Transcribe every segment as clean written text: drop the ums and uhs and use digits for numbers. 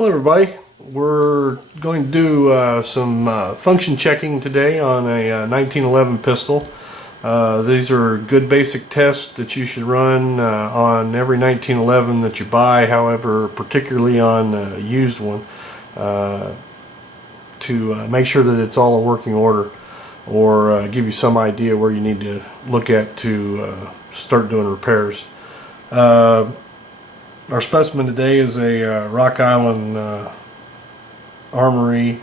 Hello everybody, we're going to do some function checking today on a 1911 pistol. These are good basic tests that you should run on every 1911 that you buy, however particularly on a used one, to make sure that it's all in working order, or give you some idea where you need to look at to start doing repairs. Our specimen today is a Rock Island Armory.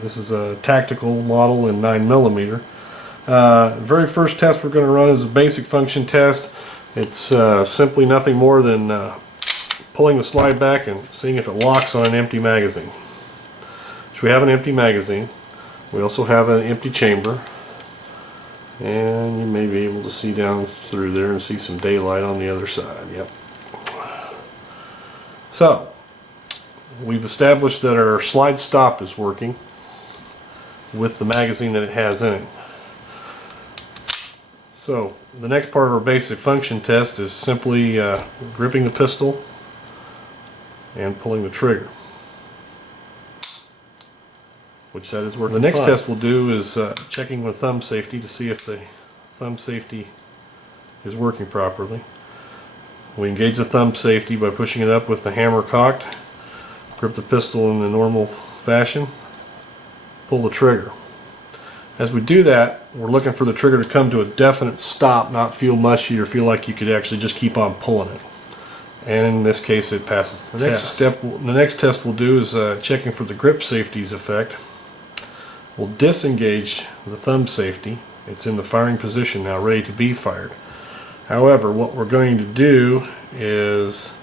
This is a tactical model in 9mm. The very first test we're going to run is a basic function test. It's simply nothing more than pulling the slide back and seeing if it locks on an empty magazine. So we have an empty magazine. We also have an empty chamber. And you may be able to see down through there and see some daylight on the other side. Yep. So, we've established that our slide stop is working with the magazine that it has in it. So, the next part of our basic function test is simply gripping the pistol and pulling the trigger, which that is working. The next test we'll do is checking with thumb safety to see if the thumb safety is working properly. We engage the thumb safety by pushing it up with the hammer cocked, grip the pistol in the normal fashion, pull the trigger. As we do that, we're looking for the trigger to come to a definite stop, not feel mushy or feel like you could actually just keep on pulling it. And in this case it passes the test. The next test we'll do is checking for the grip safety's effect. We'll disengage the thumb safety. It's in the firing position now, ready to be fired. However, what we're going to do is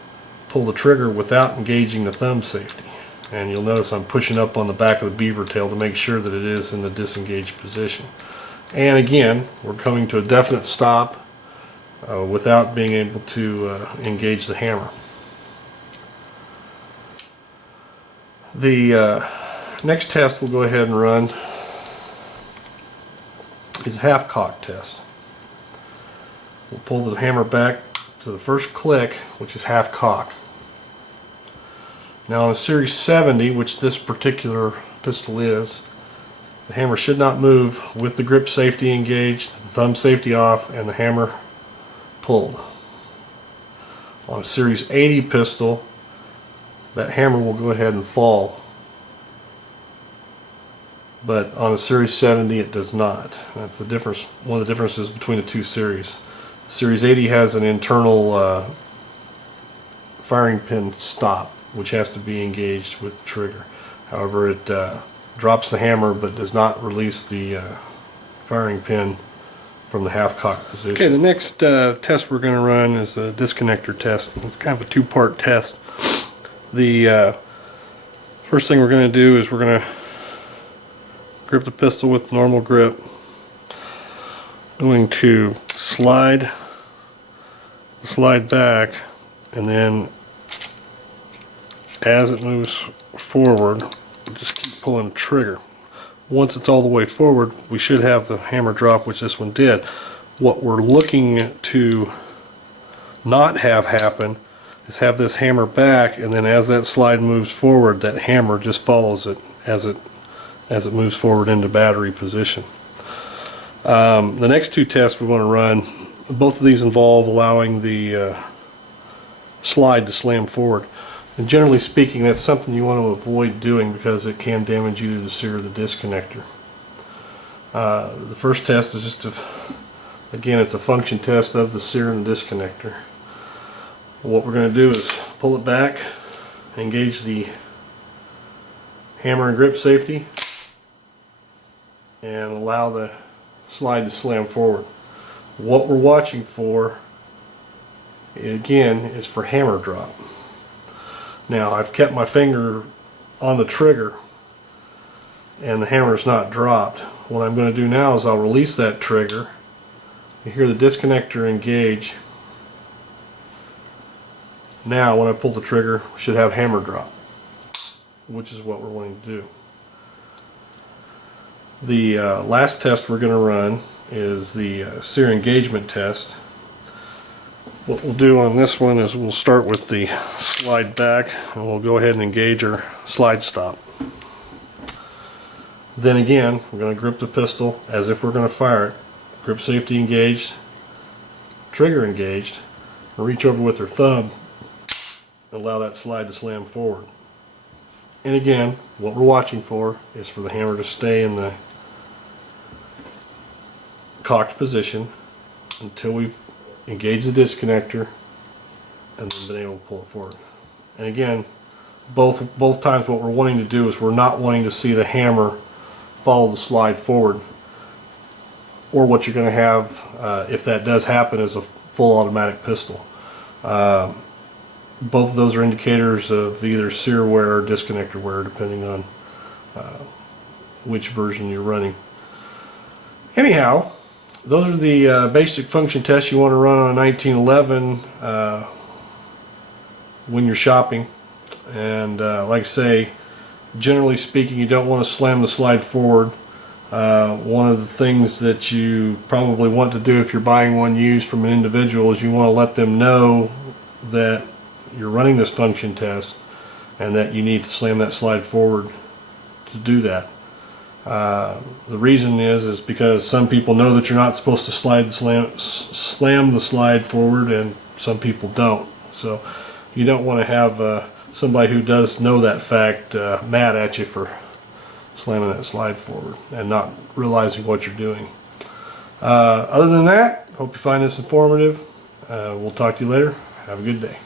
pull the trigger without engaging the thumb safety. And you'll notice I'm pushing up on the back of the beaver tail to make sure that it is in the disengaged position. And again, we're coming to a definite stop without being able to engage the hammer. The next test we'll go ahead and run is a half cock test. We'll pull the hammer back to the first click, which is half cock. Now on a Series 70, which this particular pistol is, the hammer should not move with the grip safety engaged, the thumb safety off, and the hammer pulled. On a Series 80 pistol, that hammer will go ahead and fall. But on a Series 70 it does not. That's the difference. One of the differences between the two series. Series 80 has an internal firing pin stop, which has to be engaged with the trigger. However, it drops the hammer but does not release the firing pin from the half cock position. Okay, the next test we're going to run is a disconnector test. It's kind of a two-part test. The first thing we're going to do is we're going to grip the pistol with normal grip. Going to slide back, and then as it moves forward, just keep pulling the trigger. Once it's all the way forward, we should have the hammer drop, which this one did. What we're looking to not have happen is have this hammer back, and then as that slide moves forward, that hammer just follows it as it moves forward into battery position. The next two tests we want to run, both of these involve allowing the slide to slam forward. And generally speaking, that's something you want to avoid doing because it can damage either the sear or the disconnector. The first test is just again, it's a function test of the sear and the disconnector. What we're going to do is pull it back, engage the hammer and grip safety, and allow the slide to slam forward. What we're watching for, again, is for hammer drop. Now I've kept my finger on the trigger and the hammer is not dropped. What I'm going to do now is I'll release that trigger. You hear the disconnector engage. Now when I pull the trigger, we should have hammer drop, which is what we're wanting to do. The last test we're going to run is the sear engagement test. What we'll do on this one is we'll start with the slide back, and we'll go ahead and engage our slide stop. Then again, we're going to grip the pistol as if we're going to fire it. Grip safety engaged, trigger engaged, and reach over with our thumb and allow that slide to slam forward. And again, what we're watching for is for the hammer to stay in the cocked position until we engage the disconnector and then been able to pull it forward. And again, both times what we're wanting to do is we're not wanting to see the hammer follow the slide forward, or what you're going to have if that does happen is a full automatic pistol. Both of those are indicators of either sear wear or disconnector wear, depending on which version you're running. Anyhow, those are the basic function tests you want to run on a 1911 when you're shopping. And like I say, generally speaking, you don't want to slam the slide forward. One of the things that you probably want to do if you're buying one used from an individual is you want to let them know that you're running this function test and that you need to slam that slide forward to do that. The reason is because some people know that you're not supposed to slam the slide forward, and some people don't. So you don't want to have somebody who does know that fact mad at you for slamming that slide forward and not realizing what you're doing. Other than that, hope you find this informative. We'll talk to you later. Have a good day.